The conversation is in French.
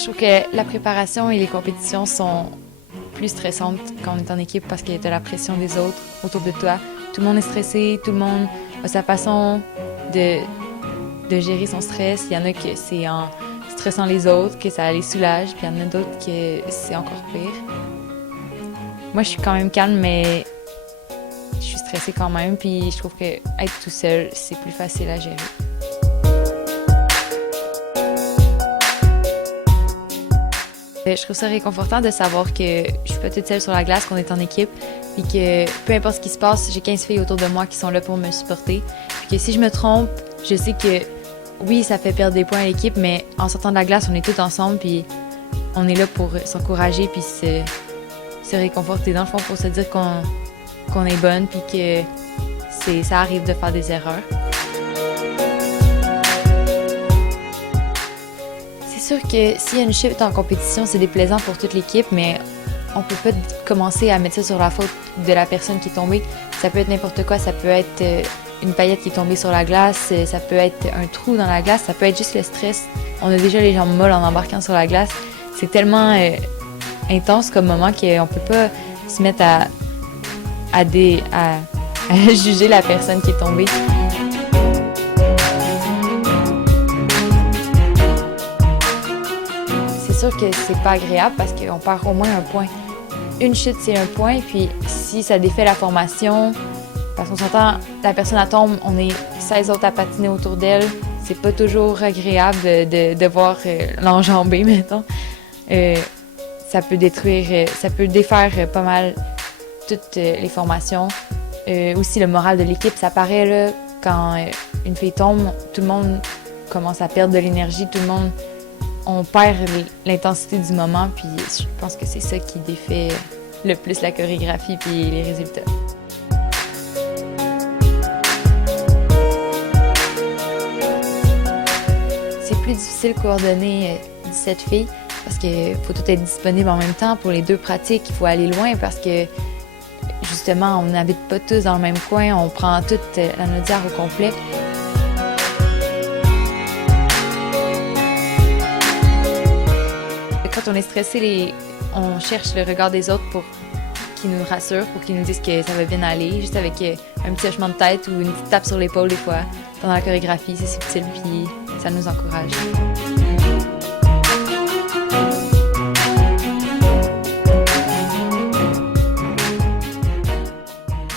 Je trouve que la préparation et les compétitions sont plus stressantes quand on est en équipe parce que tu as la pression des autres autour de toi. Tout le monde est stressé, tout le monde a sa façon de, de gérer son stress. Il y en a que c'est en stressant les autres que ça les soulage, puis il y en a d'autres que c'est encore pire. Moi, je suis quand même calme, mais je suis stressée quand même, puis je trouve que être tout seul, c'est plus facile à gérer. Je trouve ça réconfortant de savoir que je suis pas toute seule sur la glace, qu'on est en équipe, puis que peu importe ce qui se passe, j'ai 15 filles autour de moi qui sont là pour me supporter. Puis que si je me trompe, je sais que oui, ça fait perdre des points à l'équipe, mais en sortant de la glace, on est tous ensemble, puis on est là pour s'encourager, puis se réconforter dans le fond, pour se dire qu'on est bonne, puis que ça arrive de faire des erreurs. C'est sûr que s'il y a une chute en compétition, c'est déplaisant pour toute l'équipe, mais on peut pas commencer à mettre ça sur la faute de la personne qui est tombée. Ça peut être n'importe quoi, ça peut être une paillette qui est tombée sur la glace, ça peut être un trou dans la glace, ça peut être juste le stress. On a déjà les jambes molles en embarquant sur la glace. C'est tellement intense comme moment qu'on peut pas se mettre à juger la personne qui est tombée. C'est sûr que c'est pas agréable parce qu'on perd au moins un point. Une chute, c'est un point, puis si ça défait la formation, parce qu'on s'entend, la personne elle tombe, on est 16 autres à patiner autour d'elle, c'est pas toujours agréable de devoir l'enjamber, mettons. Ça peut détruire, ça peut défaire pas mal toutes les formations. Aussi, le moral de l'équipe, ça paraît là, quand une fille tombe, tout le monde commence à perdre de l'énergie, tout le monde, on perd l'intensité du moment, puis je pense que c'est ça qui défait le plus la chorégraphie puis les résultats. C'est plus difficile de coordonner 17 filles parce qu'il faut tout être disponible en même temps pour les deux pratiques. Il faut aller loin parce que justement, on n'habite pas tous dans le même coin, on prend toute la Naudière au complet. Quand on est stressé, on cherche le regard des autres pour qu'ils nous rassurent, pour qu'ils nous disent que ça va bien aller, juste avec un petit hochement de tête ou une petite tape sur l'épaule des fois. Pendant la chorégraphie, c'est subtil, puis ça nous encourage.